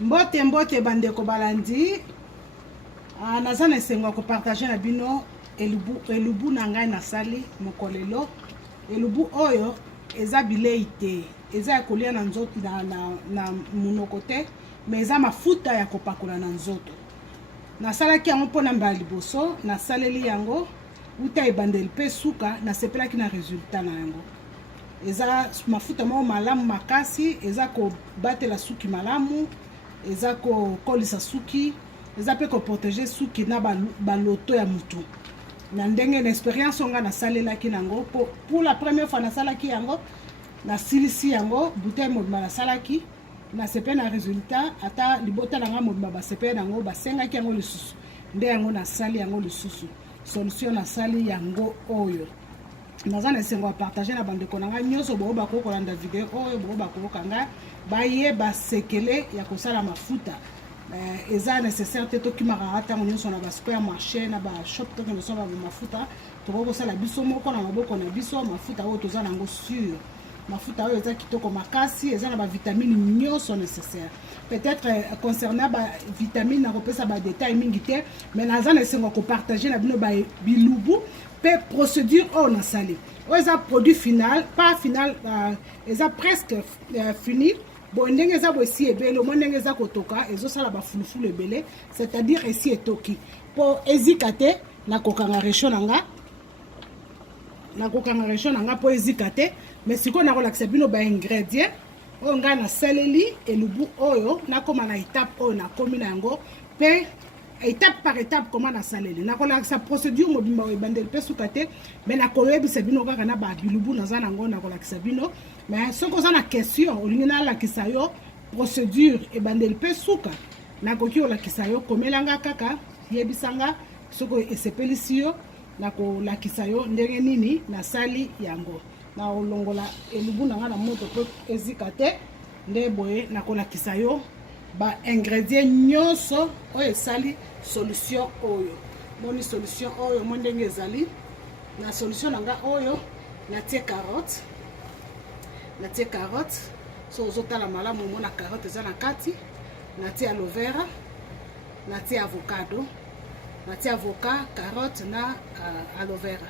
Mbote bandeko balandi. Naza na esengo ko partager na bino elubu na ngai na sali mokolelo. Elubu oyo eza bilei te. Eza ya kolia na nzoto na munoko te, mais eza mafuta ya kopakola na nzoto. Nasalaki yango mpona mbala liboso, nasaleli yango uta ebandeli pe suka, nasepelaki na resultat na yango. Eza mafuta moko malamu makasi, eza ko batela suki malamu, eza ko kolisa suki, eza pe ko protéger suki na baloto ya mutu. Na ndenge na expérience nga nasalelaki nango pour la première fois nasalaki yango, nasilisi yango bouteille modima nasalaki, nasepe na resultat ata libota nanga modima basepe nango basengaki yango lisusu. Nde yango nasali yango lisusu. Solution nasali yango oyo. Naza na esengo partager na bandeko nanga nyonso bo ba ko kolanda video oyo bo ba ko kanga baye basekele ya kosala mafuta. Eza nécessaire te to kimaka ata nyonso na ba supermarché na ba shop to nyonso ba mafuta to ko sala biso moko na maboko na biso mafuta oyo toza nango sûr. Mafuta oyo eza kitoko makasi, eza na ba vitamines nyonso nécessaire. Peut-être concernant ba vitamines na kopesa ba détails mingi te, mais naza na esengo ko partager na bino ba bilubu pe procédure oyo na sali. Oyo eza produit final, pas final, eza presque fini. Bon, ndenge eza bosi ebele, mo ndenge eza kotoka, ezosala ba fulufulu ebele, c'est-à-dire esi etoki. Po ezikate na kokanga réchaud nanga. Na kokanga réchaud nanga po ezikate, mais siko na kolakisa bino ba ingrédients oyo nga na saleli elubu oyo na koma na étape oyo na komi na yango pe étape par étape comment na saleli. Na kolakisa procédure mobimba oyo bandeli pe sukate, mais na koyebisa bino kaka na ba bilubu naza nango na kolakisa bino. Mais ce qu'on a la question, on a la kisayo procédure et bandel pe suka na koki o la kisayo komelanga kaka yebisanga soko esepelisiyo na ko la kisayo ndenge nini na sali yango na olongola elubu nanga na moto pe ezikate nde boye na ko la kisayo ba ingrédients nyonso oyo sali solution oyo moni solution oyo mo ndenge ezali na solution nanga oyo na tie carotte. Na tie carotte, so ozotala malamu mona carotte eza na kati, na tie aloe vera, na tie avocado, na tie avocat, carotte na aloe vera.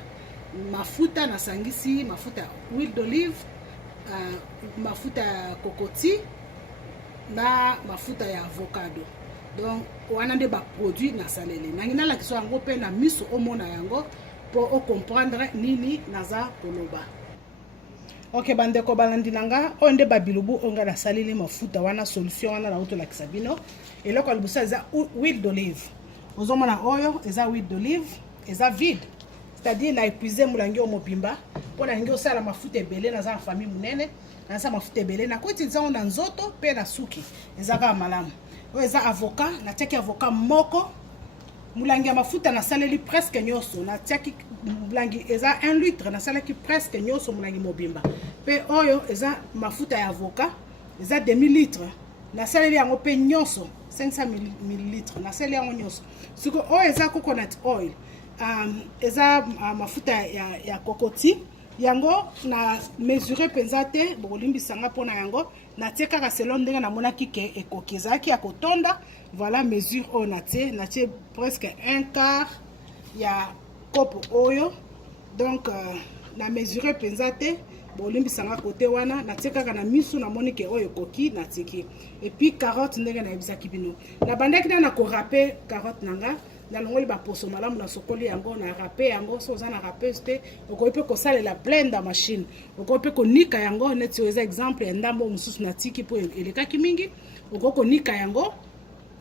Mafuta na sangisi, mafuta huile d'olive, mafuta ya kokoti na mafuta ya avocado. Donc wana nde ba produit na saleli. Nangina la kiso yango pe na miso omona yango pour o comprendre nini naza koloba. Ok bandeko balandi nanga onde babilubu onga na salili mafuta wana solution wana na uto la kisabino eloko libusa eza huile d'olive ozomona oyo eza huile d'olive eza vide c'est-à-dire na épuiser mulangi o mobimba pona ngi osala mafuta ebele na za famille munene na sa mafuta ebele na koti nzango na nzoto pe na suki eza ka malamu oyo eza avocat na tiaki avocat moko mulangi ya mafuta na saleli presque nyonso na tiaki mulangi eza 1 litre na salaki presque nyonso mulangi mobimba pe oyo eza mafuta ya avocat eza demi litre na saleli yango pe nyonso 500 ml na saleli yango nyonso siko oyo eza coconut oil eza mafuta ya kokoti yango na mesurer penza te bolimbisanga pona yango na tie kaka selon ndenge na monaki ke ekoki ezalaki ya kotonda voilà mesure oyo na tie presque 1/4 ya kopo oyo donc na mesurer penza te bolimbisanga kote wana na tie kaka na misu na moniki oyo ekoki na tiki et puis carotte ndenge na yebisaki bino na bandaki na ko râper carotte nanga na longoli ba poso malamu na sokoli yango na râper yango so za na râpeuse te okoki pe kosalela blend da machine okoki pe konika yango neti oza exemple ya ndambo mususu na tiki po elekaki mingi okoki konika yango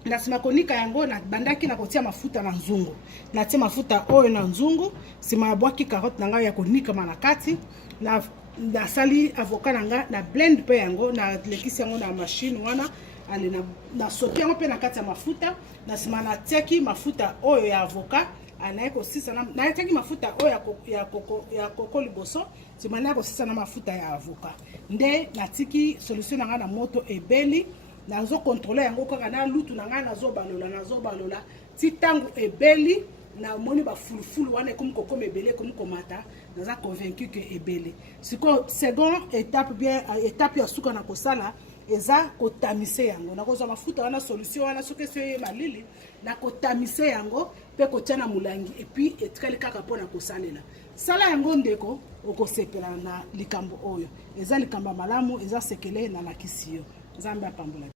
na sima konika yango na bandaki na kotia mafuta na nzungu na tia mafuta oyo na nzungu sima ya bwaki carotte nanga ya konika manakati na sali avocat nanga na blend pe yango na lekisi yango na machine wana ale na soki yango pe na kati ya mafuta na sima na tiaki mafuta oyo ya avocat anaye kosisa na tiaki mafuta oyo ya koko liboso sima na kosisa na mafuta ya avocat nde na tiki solution nanga na moto ebeli nazo contrôler yango kaka na lutu nanga nazo balola ti tangu ebeli na moni ba fulufulu wana comme kokoma ebele comme komata naza convaincu que ebele siko second étape bien étape ya suka na kosala eza kotamise yango nakozwa mafuta wana solution wana soki soye malili na kotamise yango pe kotia na mulangi et puis etikali kaka mpona kosalela sala yango ndeko okosepela na likambo oyo eza likambo malamu eza sekele na makisi yo nzambe apambola